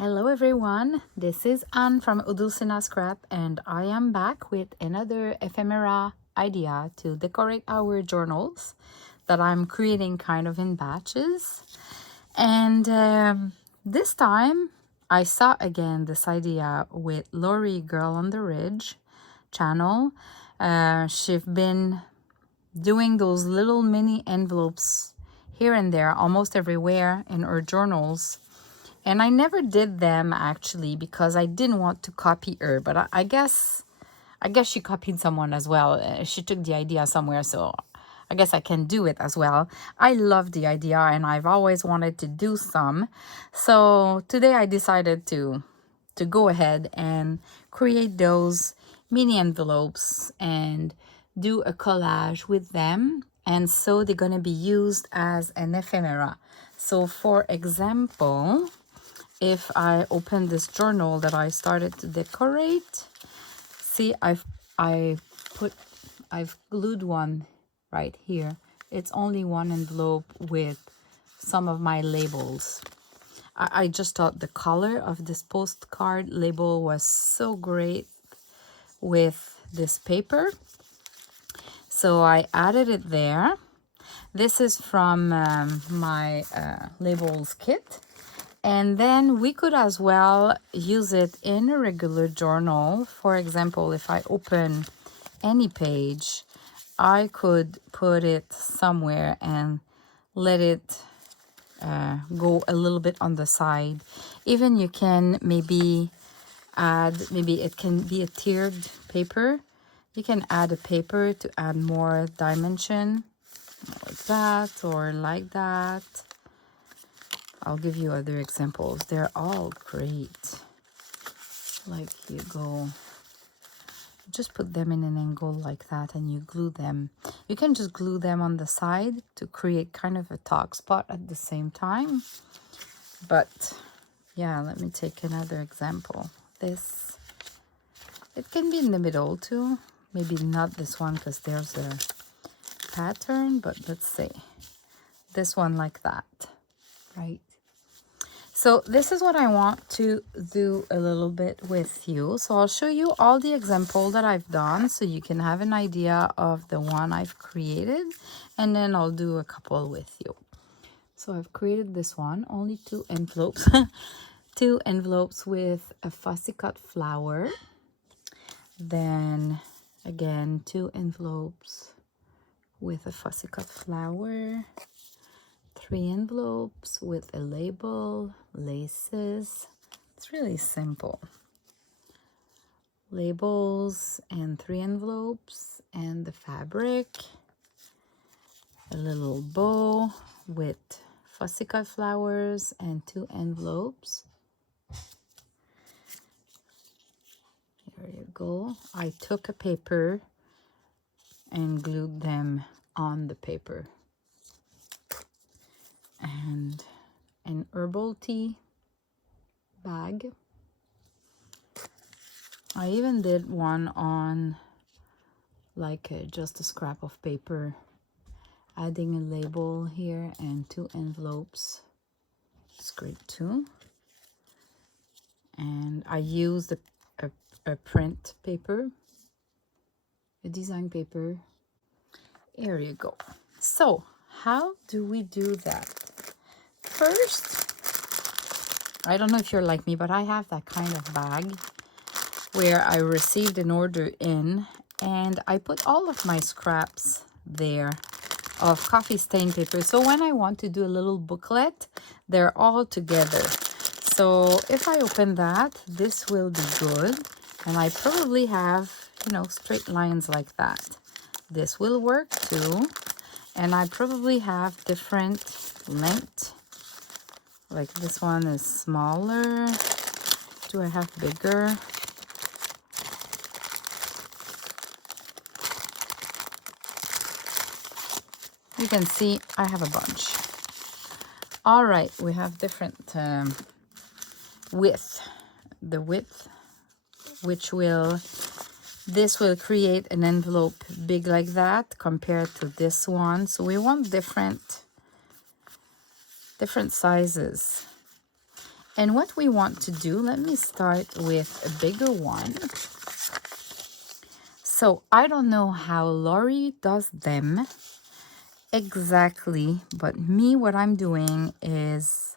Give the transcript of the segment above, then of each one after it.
Hello everyone, this is Anne from Odulcina Scrap and I am back with another ephemera idea to decorate our journals that I'm creating kind of in batches. And this time I saw again this idea with Lori Girl on the Ridge channel. She's been doing those little mini envelopes here and there, almost everywhere in her journals. And I never did them actually because I didn't want to copy her, but I guess she copied someone as well. She took the idea somewhere, so I guess I can do it as well. I love the idea and I've always wanted to do some. So today I decided to go ahead and create those mini envelopes and do a collage with them. And so they're going to be used as an ephemera. So for example, if I open this journal that I started to decorate, see, I've glued one right here. It's only one envelope with some of my labels. I just thought the color of this postcard label was so great with this paper, so I added it there. This is from my labels kit. And then we could as well use it in a regular journal. For example, if I open any page, I could put it somewhere and let it go a little bit on the side. Even you can maybe add, maybe it can be a tiered paper. You can add a paper to add more dimension, like that or like that. I'll give you other examples. They're all great. Like you go, just put them in an angle like that and you glue them. You can just glue them on the side to create kind of a talk spot at the same time. But yeah, let me take another example. This, it can be in the middle too. Maybe not this one because there's a pattern, but let's say this one like that, right? So this is what I want to do a little bit with you. So I'll show you all the examples that I've done so you can have an idea of the one I've created. And then I'll do a couple with you. So I've created this one, only 2 envelopes. 2 envelopes with a fussy cut flower. Then again, 2 envelopes with a fussy cut flower. 3 envelopes with a label, laces. It's really simple. Labels and 3 envelopes and the fabric. A little bow with fussy cut flowers and 2 envelopes. There you go. I took a paper and glued them on the paper. And an herbal tea bag. I even did one on like just a scrap of paper, adding a label here and 2 envelopes. It's great too. And I used a print paper, a design paper. Here you go. So how do we do that? First, I don't know if you're like me, but I have that kind of bag where I received an order in and I put all of my scraps there of coffee stain paper. So when I want to do a little booklet, they're all together. So if I open that, this will be good. And I probably have, you know, straight lines like that. This will work too. And I probably have different length. Like this one is smaller. Do I have bigger? You can see I have a bunch. All right, we have different width. The width, which will, this will create an envelope big like that compared to this one. So we want different sizes. And what we want to do, let me start with a bigger one. So I don't know how Lori does them exactly, but me, what I'm doing is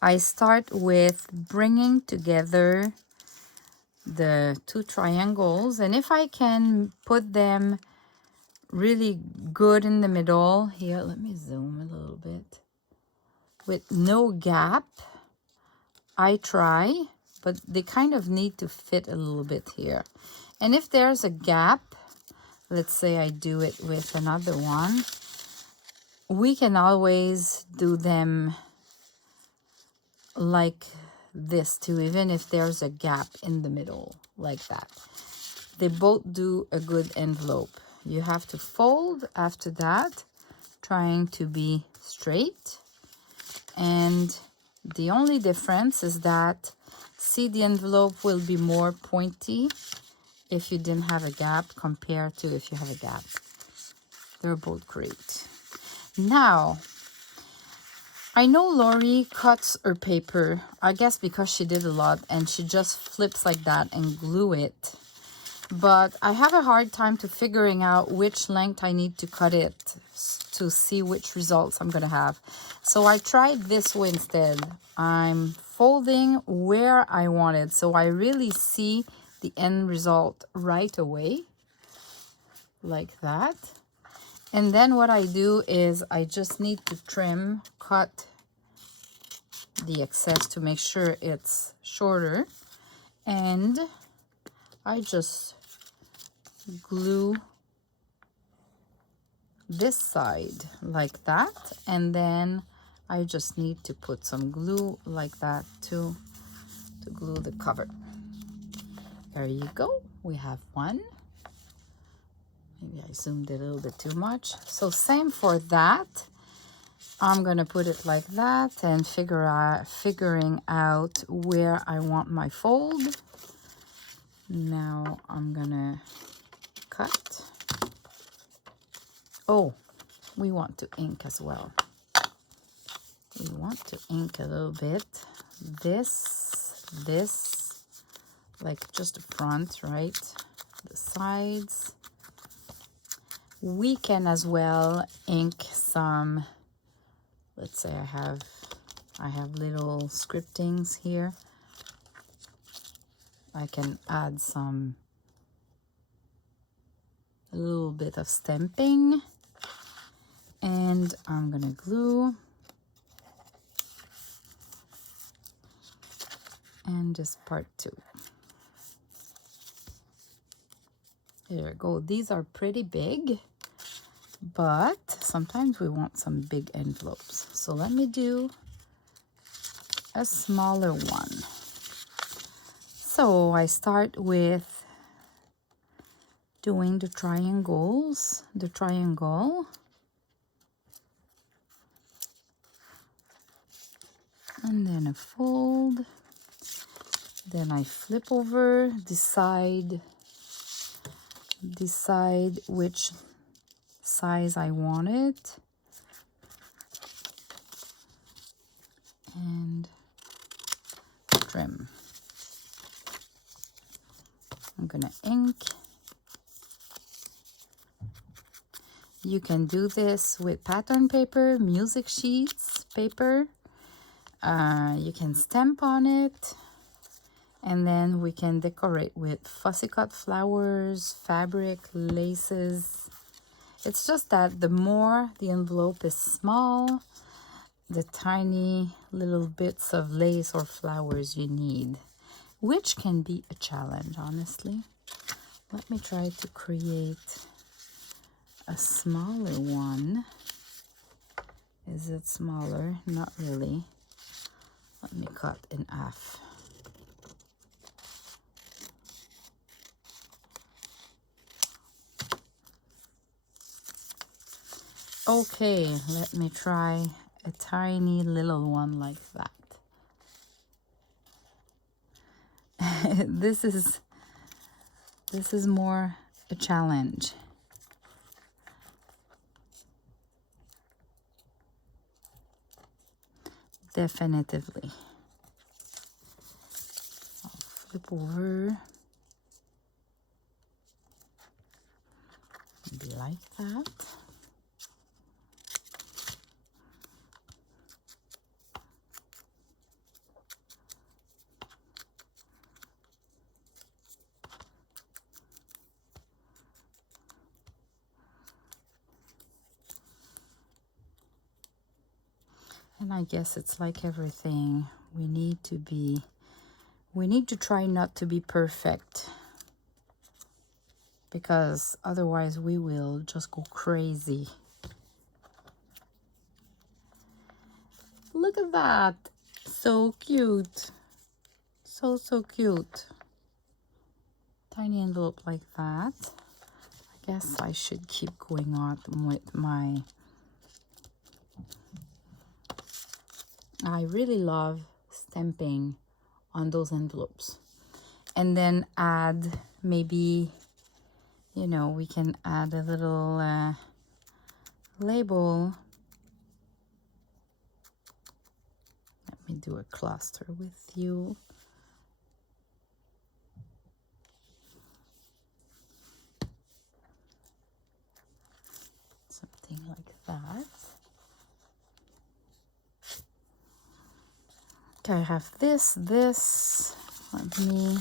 I start with bringing together the two triangles, and if I can put them really good in the middle here, let me zoom a little bit, with no gap, I try, but they kind of need to fit a little bit here. And if there's a gap, let's say I do it with another one, we can always do them like this too, even if there's a gap in the middle, like that. They both do a good envelope. You have to fold after that, trying to be straight. And the only difference is that, see, the envelope will be more pointy if you didn't have a gap compared to if you have a gap. They're both great. Now, I know Lori cuts her paper, I guess because she did a lot, and she just flips like that and glue it. But I have a hard time to figuring out which length I need to cut it to see which results I'm going to have. So I tried this way instead. I'm folding where I want it, so I really see the end result right away, like that. And then what I do is I just need to trim, cut the excess to make sure it's shorter. And I just glue this side like that, and then I just need to put some glue like that to glue the cover. There you go. We have one. Maybe I zoomed it a little bit too much. So same for that. I'm gonna put it like that and figuring out where I want my fold. Now I'm gonna cut. Oh, we want to ink as well. We want to ink a little bit. This, like just the front, right? The sides. We can as well ink some, let's say I have little scriptings here. I can add a little bit of stamping, and I'm gonna glue. And just part two. There we go. These are pretty big, but sometimes we want some big envelopes. So let me do a smaller one. So I start with doing the triangles, the triangle. And then a fold. Then I flip over, decide which size I want it, and trim. I'm gonna ink. You can do this with pattern paper, music sheets paper. You can stamp on it. And then we can decorate with fussy cut flowers, fabric, laces. It's just that the more the envelope is small, the tiny little bits of lace or flowers you need, which can be a challenge, honestly. Let me try to create a smaller one. Is it smaller? Not really. Let me cut in half. Okay, let me try a tiny little one like that. This is more a challenge. Definitively. flip over. Maybe like that. And I guess it's like everything. We need to try not to be perfect, because otherwise we will just go crazy. Look at that. So cute. So cute. Tiny envelope like that. I guess I should keep going on with my... I really love stamping on those envelopes. And then add maybe, you know, we can add a little label. Let me do a cluster with you. Something like that. Okay, I have this. Let me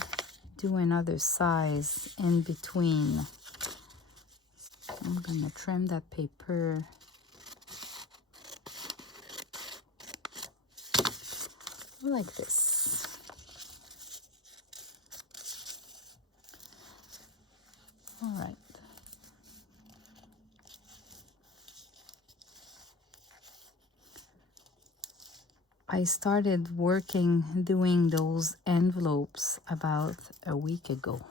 do another size in between. I'm gonna trim that paper. Like this. All right. I started doing those envelopes about a week ago.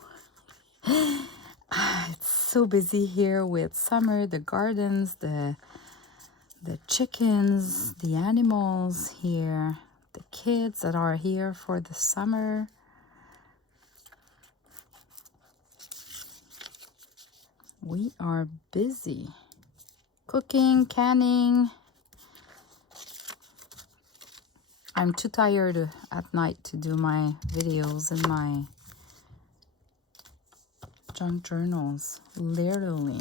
It's so busy here with summer, the gardens, the chickens, the animals here, the kids that are here for the summer. We are busy. Cooking, canning. I'm too tired at night to do my videos in my junk journals, literally.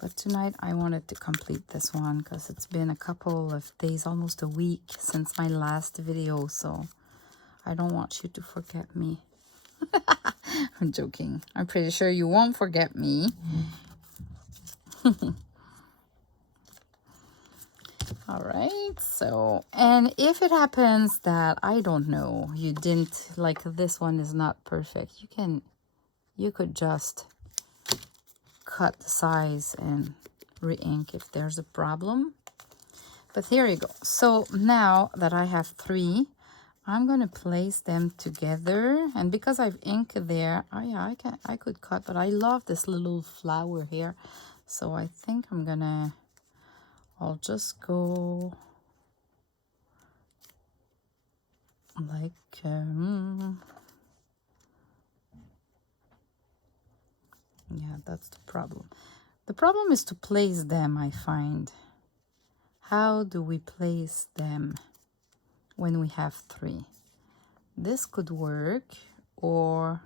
But tonight I wanted to complete this one because it's been a couple of days, almost a week since my last video, so I don't want you to forget me. I'm joking. I'm pretty sure you won't forget me. All right, so, and if it happens that, I don't know, you didn't, like this one is not perfect, you could just cut the size and re-ink if there's a problem. But here you go. So now that I have 3, I'm gonna place them together, and because I've inked there, oh yeah, I could cut, but I love this little flower here, so I think I'll just go like yeah, that's the problem. The problem is to place them, I find. How do we place them when we have 3? This could work, or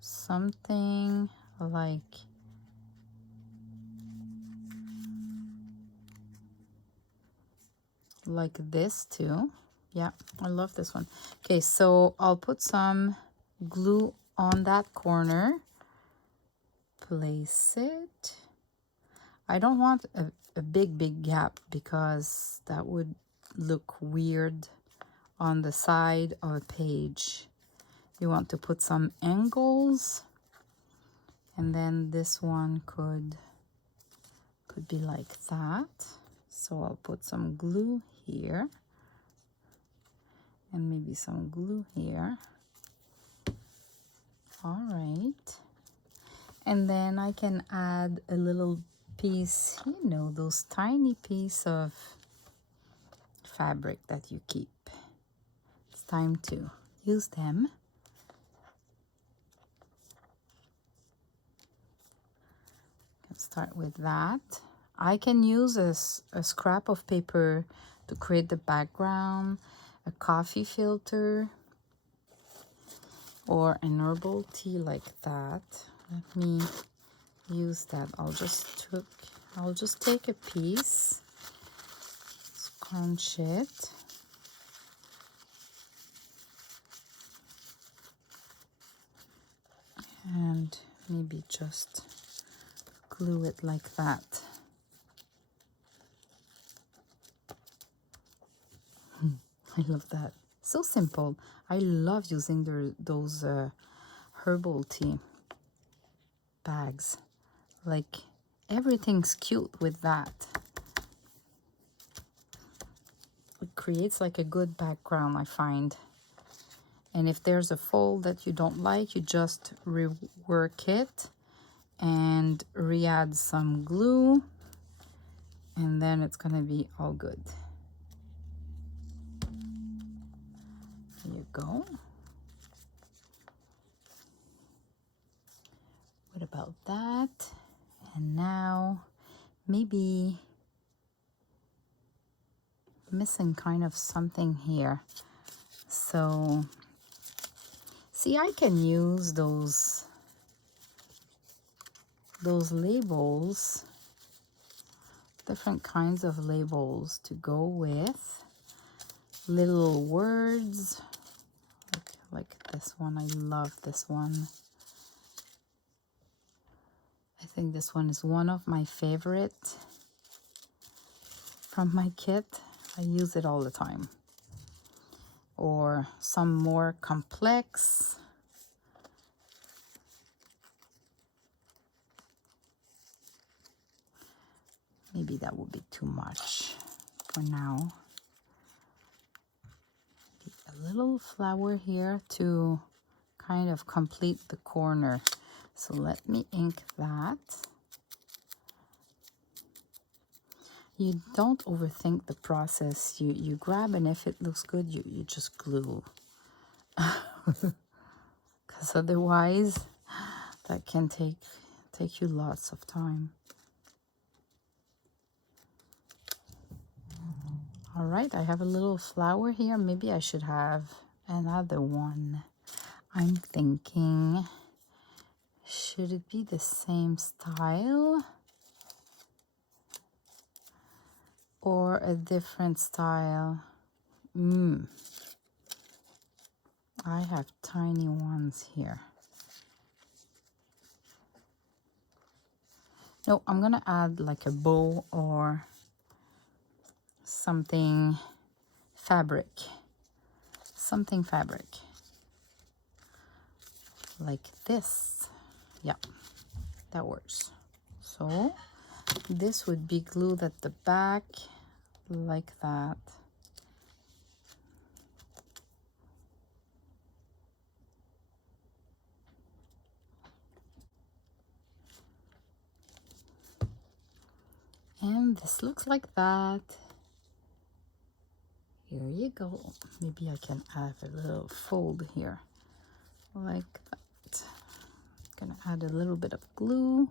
something like this too. Yeah, I love this one. Okay, so I'll put some glue on that corner. Place it. I don't want a big gap because that would look weird on the side of a page. You want to put some angles, and then this one could be like that. So I'll put some glue here and maybe some glue here. All right, and then I can add a little piece, you know, those tiny piece of fabric that you keep. It's time to use them. Let's start with that. I can use a scrap of paper to create the background, a coffee filter or an herbal tea like that. Let me use that. I'll just take a piece, scrunch it, and maybe just glue it like that. I love that. So simple. I love using those herbal tea bags. Like, everything's cute with that. It creates like a good background, I find. And if there's a fold that you don't like, you just rework it and re-add some glue, and then it's gonna be all good. There you go. What about that? And now maybe missing kind of something here. So see, I can use those labels, different kinds of labels to go with little words like this one. I love this one. I think this one is one of my favorite from my kit. I use it all the time. Or some more complex. Maybe that would be too much for now. A little flower here to kind of complete the corner. So let me ink that. You don't overthink the process. You grab, and if it looks good, you just glue. Because otherwise, that can take you lots of time. All right, I have a little flower here. Maybe I should have another one. I'm thinking, should it be the same style or a different style? I have tiny ones here. No, I'm gonna add like a bow or something fabric. Something fabric. Like this. Yeah, that works. So this would be glued at the back like that. And this looks like that. Here you go. Maybe I can add a little fold here like that. Gonna add a little bit of glue.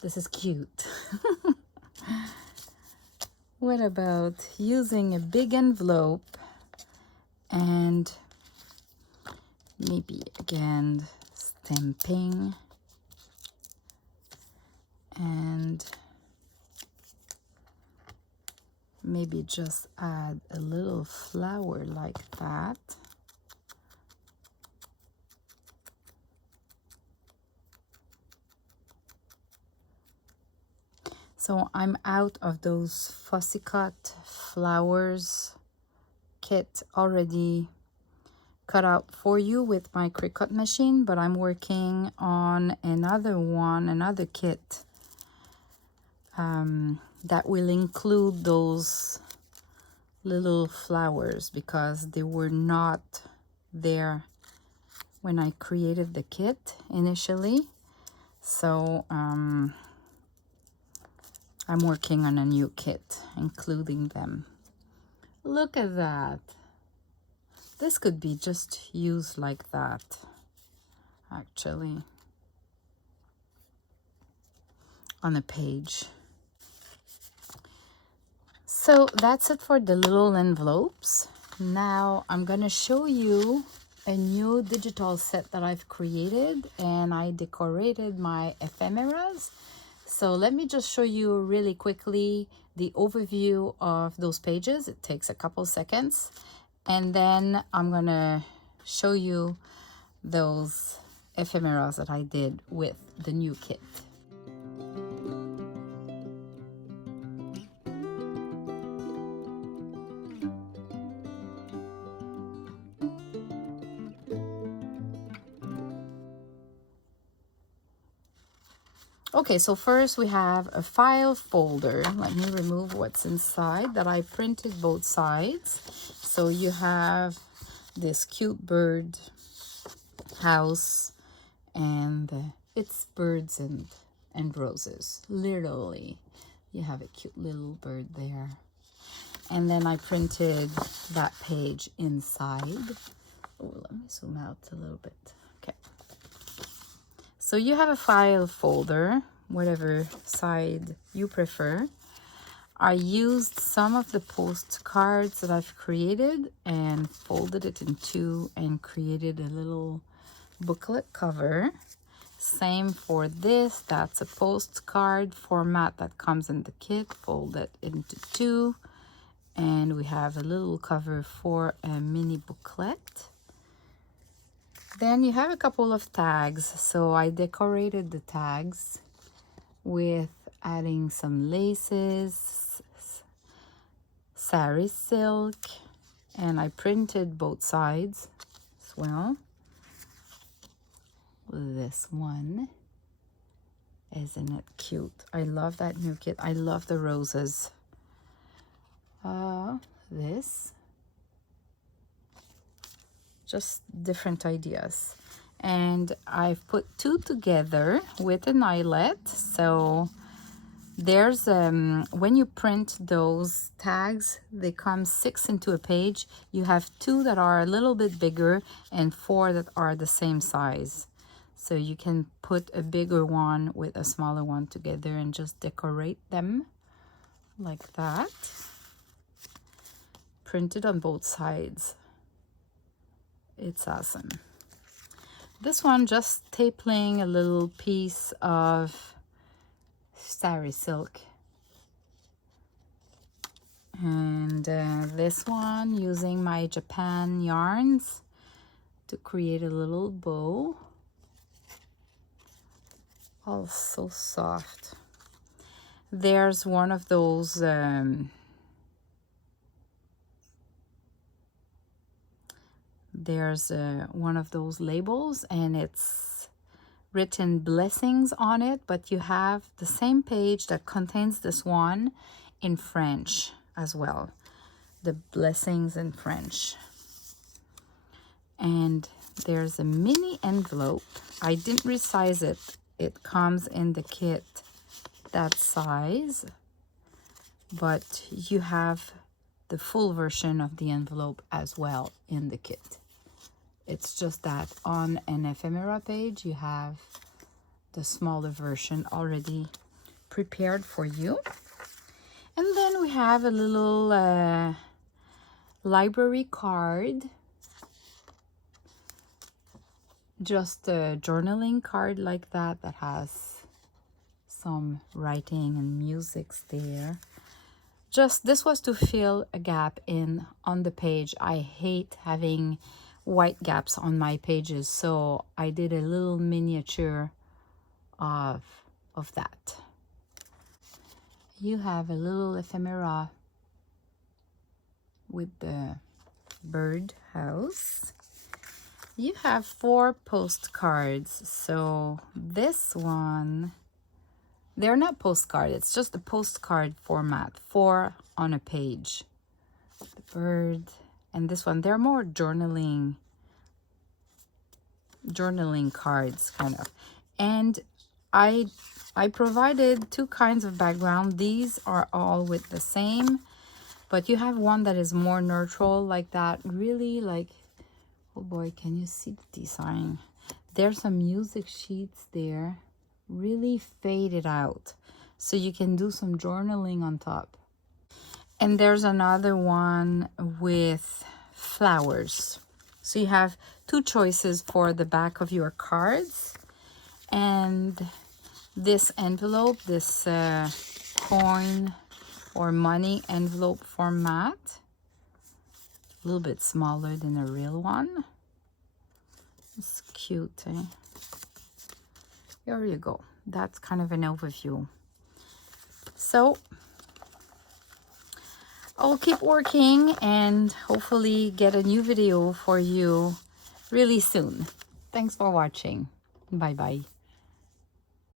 This is cute. What about using a big envelope and maybe again stamping and maybe just add a little flower like that. So I'm out of those fussy cut flowers kit already cut out for you with my Cricut machine, but I'm working on another kit that will include those little flowers because they were not there when I created the kit initially. So I'm working on a new kit including them. Look at that. This could be just used like that, actually. on a page. So that's it for the little envelopes. Now I'm gonna show you a new digital set that I've created, and I decorated my ephemeras. So let me just show you really quickly the overview of those pages. It takes a couple seconds, and then I'm gonna show you those ephemeras that I did with the new kit. Okay, so first we have a file folder. Let me remove what's inside that I printed both sides. So you have this cute bird house, and it's birds and roses. Literally, you have a cute little bird there. And then I printed that page inside. Oh, let me zoom out a little bit. Okay. So you have a file folder, whatever side you prefer. I used some of the postcards that I've created and folded it in two and created a little booklet cover. Same for this. That's a postcard format that comes in the kit. Fold it into two. And we have a little cover for a mini booklet. Then you have a couple of tags. So I decorated the tags with adding some laces, sari silk, and I printed both sides as well. This one, isn't it cute? I love that new kit. I love the roses. This, just different ideas, and I've put two together with an eyelet. So there's when you print those tags, they come 6 into a page. You have 2 that are a little bit bigger and 4 that are the same size. So you can put a bigger one with a smaller one together and just decorate them like that. Printed on both sides. It's awesome. This one just taping a little piece of sari silk. And this one using my Japan yarns to create a little bow. Oh, so soft. There's one of those one of those labels, and it's written blessings on it, but you have the same page that contains this one in French as well. The blessings in French. And there's a mini envelope. I didn't resize it. It comes in the kit that size, but you have the full version of the envelope as well in the kit. It's just that on an ephemera page, you have the smaller version already prepared for you. And then we have a little library card. Just a journaling card like that has some writing and musics there. Just this was to fill a gap on the page. I hate having white gaps on my pages, so I did a little miniature of that. You have a little ephemera with the bird house. You have 4 postcards. So this one, they're not postcard, it's just a postcard format, 4 on a page. The bird, and this one, they're more journaling cards kind of. And I provided 2 kinds of background. These are all with the same, but you have one that is more neutral like that, really like, oh boy, can you see the design? There's some music sheets there, really faded out. so you can do some journaling on top. And there's another one with flowers. So you have two choices for the back of your cards. And this envelope, this coin or money envelope format, a little bit smaller than a real one. It's cute, eh? Here you go. That's kind of an overview. So I'll keep working and hopefully get a new video for you really soon. Thanks for watching. Bye bye.